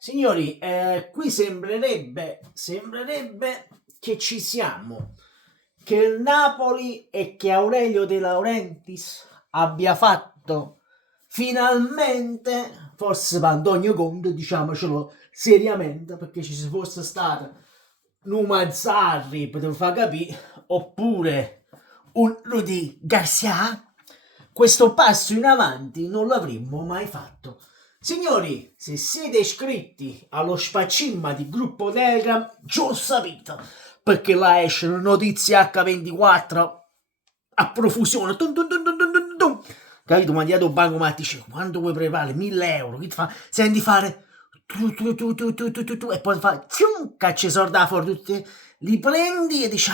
Signori, qui sembrerebbe che ci siamo, che il Napoli e che Aurelio De Laurentiis abbia fatto finalmente, forse per Antonio Conte, diciamocelo seriamente, perché ci fosse stata un Mazzarri, per far capire, oppure un Rudy Garcia, questo passo in avanti non l'avremmo mai fatto. Signori, se siete iscritti allo spacimma di gruppo Telegram, già sapete, perché là escono notizie H24 a profusione. Tum, tum, tum, tum, tum, tum. Capito? Mandiato al bancomat, dice quanto vuoi preparare? 1.000 euro. Che ti fa? Senti fare tu, e poi fa caccia i soldi da fuori, tutti li prendi e dici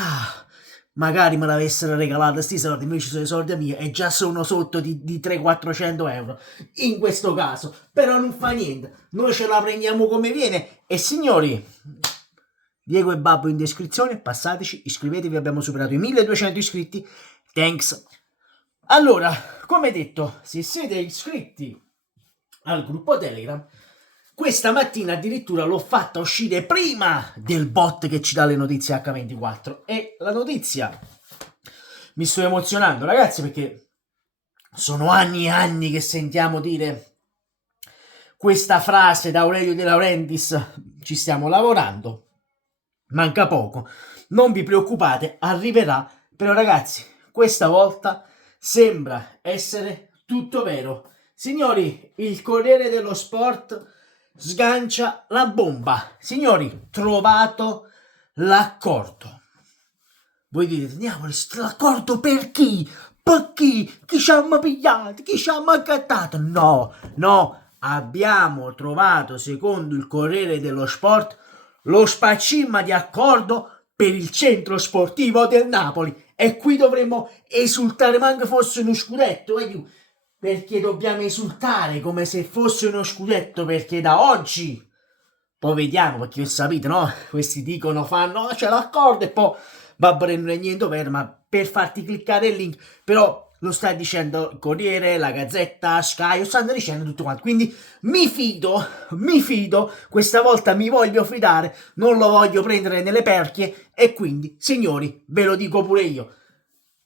magari me l'avessero regalato sti soldi, invece sono i soldi miei e già sono sotto di 300-400 euro in questo caso, però non fa niente, noi ce la prendiamo come viene. E signori, Diego e Babbo in descrizione, passateci, iscrivetevi, abbiamo superato i 1200 iscritti, thanks. Allora, come detto, se siete iscritti al gruppo Telegram, questa mattina addirittura l'ho fatta uscire prima del bot che ci dà le notizie H24, e la notizia, mi sto emozionando ragazzi, perché sono anni e anni che sentiamo dire questa frase da Aurelio De Laurentiis: ci stiamo lavorando, manca poco, non vi preoccupate, arriverà. Però ragazzi, questa volta sembra essere tutto vero. Signori, il Corriere dello Sport sgancia la bomba. Signori, trovato l'accordo. Voi dite, andiamo, l'accordo per chi? Per chi? Chi ci hanno pigliato? Chi ci hanno accattato? No, abbiamo trovato, secondo il Corriere dello Sport, lo spacimma di accordo per il centro sportivo del Napoli. E qui dovremmo esultare, ma anche fosse uno scudetto, perché dobbiamo esultare come se fosse uno scudetto, perché da oggi, poi vediamo, perché sapete, no? Questi dicono, fanno, c'è l'accordo, e poi va bene, non è niente vero, ma per farti cliccare il link, però lo sta dicendo il Corriere, la Gazzetta, Sky, lo stanno dicendo tutto quanto. Quindi mi fido, questa volta mi voglio fidare, non lo voglio prendere nelle perchie, e quindi, signori, ve lo dico pure io,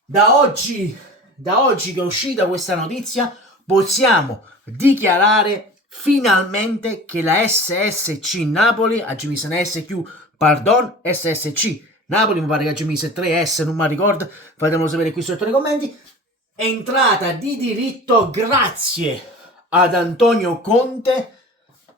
da oggi che è uscita questa notizia, possiamo dichiarare finalmente che la SSC Napoli, oggi mi se ne SQ, pardon, SSC Napoli, mi pare che oggi mi se 3S, non mi ricordo, fatemelo sapere qui sotto nei commenti, è entrata di diritto grazie ad Antonio Conte,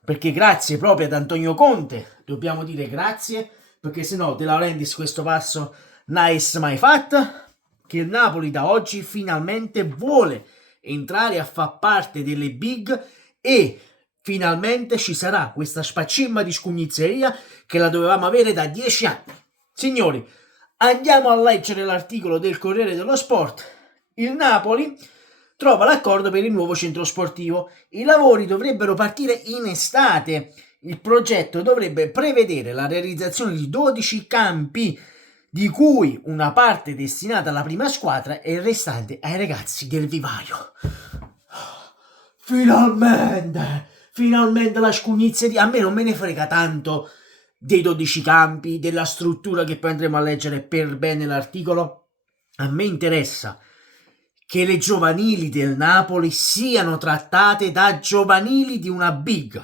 perché grazie proprio ad Antonio Conte dobbiamo dire grazie, perché se no De Laurentiis questo passo nice mai fatto, che il Napoli da oggi finalmente vuole entrare a far parte delle big, e finalmente ci sarà questa spaccimma di scugnizzeria che la dovevamo avere da 10 anni. Signori, andiamo a leggere l'articolo del Corriere dello Sport. Il Napoli trova l'accordo per il nuovo centro sportivo. I lavori dovrebbero partire in estate. Il progetto dovrebbe prevedere la realizzazione di 12 campi, di cui una parte destinata alla prima squadra e il restante ai ragazzi del vivaio. Finalmente la scugnizzeria. A me non me ne frega tanto dei 12 campi, della struttura che poi andremo a leggere per bene l'articolo. A me interessa che le giovanili del Napoli siano trattate da giovanili di una big.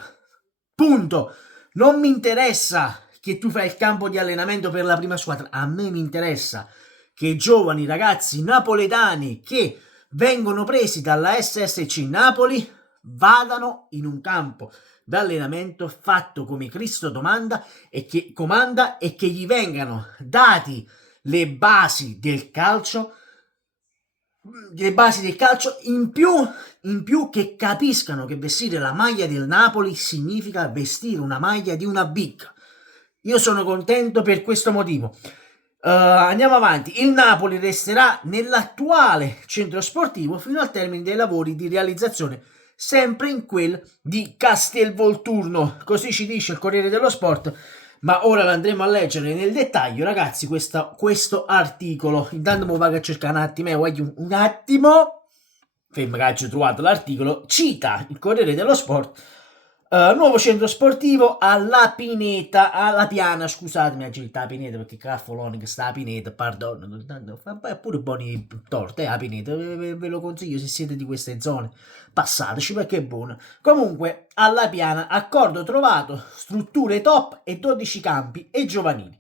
Punto. Non mi interessa che tu fai il campo di allenamento per la prima squadra. A me mi interessa che i giovani ragazzi napoletani che vengono presi dalla SSC Napoli vadano in un campo d'allenamento fatto come Cristo comanda, e che gli vengano dati le basi del calcio, in più, che capiscano che vestire la maglia del Napoli significa vestire una maglia di una big. Io sono contento per questo motivo. Andiamo avanti. Il Napoli resterà nell'attuale centro sportivo fino al termine dei lavori di realizzazione, sempre in quel di Castelvolturno, così ci dice il Corriere dello Sport. Ma ora andremo a leggere nel dettaglio, ragazzi, questo articolo. Intanto mi vado a cercare un attimo. Magari ho trovato l'articolo. Cita il Corriere dello Sport Nuovo centro sportivo alla Pineta, alla Piana, scusatemi, agilità a Pineta perché Caffoloni che sta a Pineta, perdono, fa pure buoni torte a Pineta, ve lo consiglio se siete di queste zone, passateci perché è buono. Comunque, alla Piana, accordo trovato, strutture top e 12 campi e giovanili.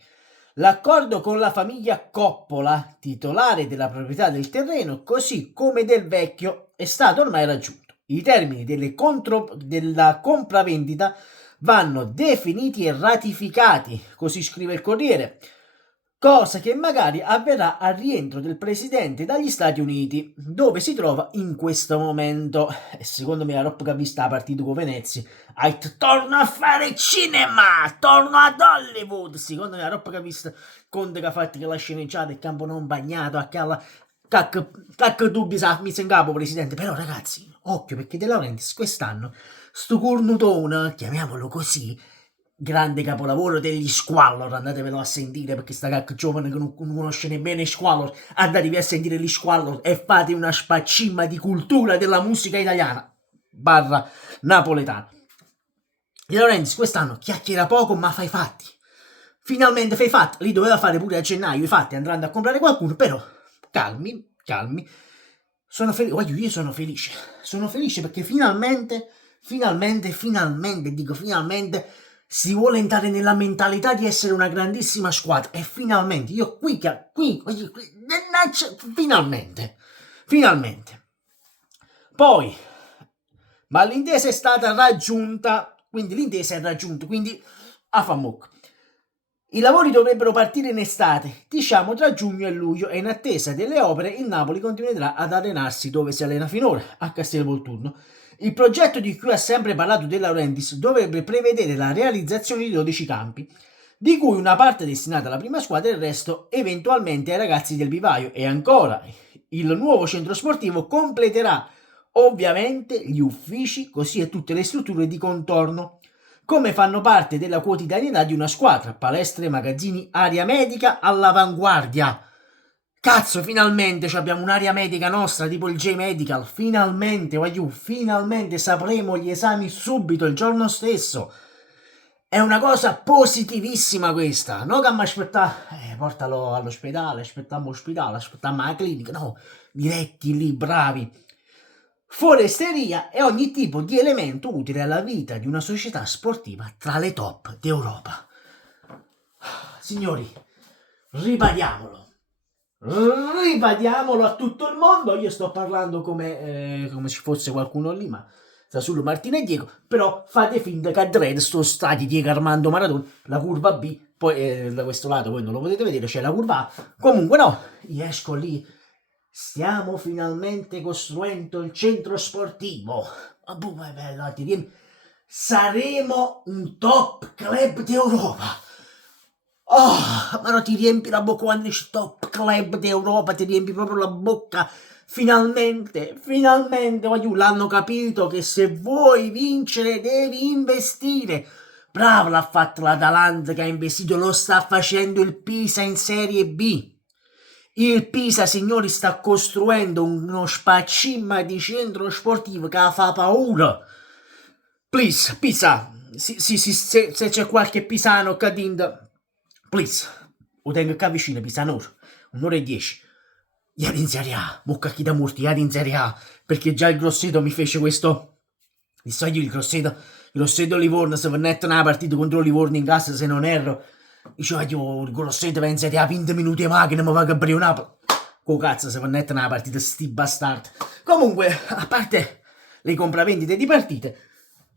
L'accordo con la famiglia Coppola, titolare della proprietà del terreno, così come del vecchio, è stato ormai raggiunto. I termini della compravendita vanno definiti e ratificati, così scrive il Corriere, cosa che magari avverrà al rientro del presidente dagli Stati Uniti, dove si trova in questo momento. E secondo me la roba che ha visto la partita con Venezia, ha detto torno a fare cinema, torno ad Hollywood. Secondo me la roba che ha visto Conte che ha fatto che la sceneggiata, il campo non bagnato, a calla. Cacca dubbi sa mise in capo presidente, però ragazzi, occhio perché De Laurentiis quest'anno sto cornutone, chiamiamolo così, grande capolavoro degli Squallor, andatevelo a sentire perché sta cacca giovane che non conosce nemmeno i Squallor, andatevi a sentire gli Squallor e fate una spaccimma di cultura della musica italiana barra napoletana. De Laurentiis quest'anno chiacchiera poco ma fa i fatti, finalmente fa i fatti, li doveva fare pure a gennaio i fatti andando a comprare qualcuno, però calmi, sono felice, io sono felice perché finalmente, dico finalmente, si vuole entrare nella mentalità di essere una grandissima squadra e finalmente, io finalmente. Poi, ma l'intesa è stata raggiunta, quindi a famocco. I lavori dovrebbero partire in estate, diciamo tra giugno e luglio, e in attesa delle opere il Napoli continuerà ad allenarsi dove si allena finora, a Castelvolturno. Il progetto di cui ha sempre parlato De Laurentiis dovrebbe prevedere la realizzazione di 12 campi, di cui una parte destinata alla prima squadra e il resto eventualmente ai ragazzi del vivaio. E ancora, il nuovo centro sportivo completerà ovviamente gli uffici, così e tutte le strutture di contorno, come fanno parte della quotidianità di una squadra, palestre, magazzini, area medica all'avanguardia. Cazzo, finalmente abbiamo un'area medica nostra, tipo il J-Medical, finalmente sapremo gli esami subito, il giorno stesso. È una cosa positivissima questa, non che mi aspettare, portalo all'ospedale, aspettiamo alla clinica, no, diretti lì, bravi. Foresteria è ogni tipo di elemento utile alla vita di una società sportiva tra le top d'Europa. Signori, ribadiamolo a tutto il mondo. Io sto parlando come ci fosse qualcuno lì, ma sta solo Martina e Diego. Però fate finta che a Dredd sto stati Diego Armando Maradona, la curva B, poi da questo lato voi non lo potete vedere, c'è la curva A. Comunque no, io esco lì. Stiamo finalmente costruendo il centro sportivo. Saremo un top club d'Europa. Oh, ma no, ti riempi la bocca quando dici top club d'Europa, ti riempi proprio la bocca. Finalmente, l'hanno capito che se vuoi vincere devi investire. Bravo l'ha fatto l'Atalanta che ha investito, lo sta facendo il Pisa in Serie B. Il Pisa, signori, sta costruendo uno spaccimma di centro sportivo che fa paura. Please, Pisa, se c'è qualche pisano che dinda, please, lo tengo qua vicino, Pisano, un'ora e 10. Ieri in Serie A, mucca chi da morti, ieri in Serie A, perché già il Grosseto mi fece questo. Mi so io il Grosseto Livorno, se vennette una partita contro Livorno in casa, se non erro. Diceva io, il Grosseto pensa a 20 minuti di macchina, mi va a aprire un'app. Co cazzo, se vennette una partita, sti bastardi. Comunque, a parte le compravendite di partite,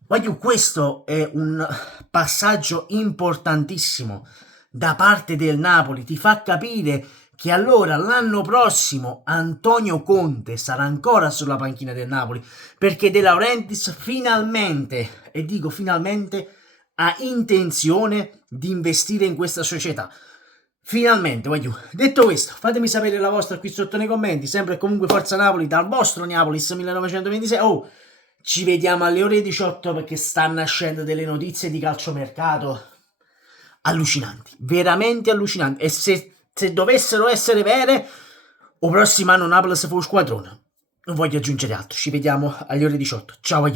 voglio, questo è un passaggio importantissimo da parte del Napoli, ti fa capire che allora l'anno prossimo Antonio Conte sarà ancora sulla panchina del Napoli, perché De Laurentiis finalmente, e dico finalmente, ha intenzione di investire in questa società. Finalmente, voglio. Detto questo, fatemi sapere la vostra qui sotto nei commenti, sempre e comunque Forza Napoli dal vostro Neapolis 1926. Oh, ci vediamo alle ore 18 perché stanno nascendo delle notizie di calciomercato allucinanti, veramente allucinanti, e se dovessero essere vere, o prossimo anno Napoli si fa un squadrone. Non voglio aggiungere altro, ci vediamo alle ore 18. Ciao a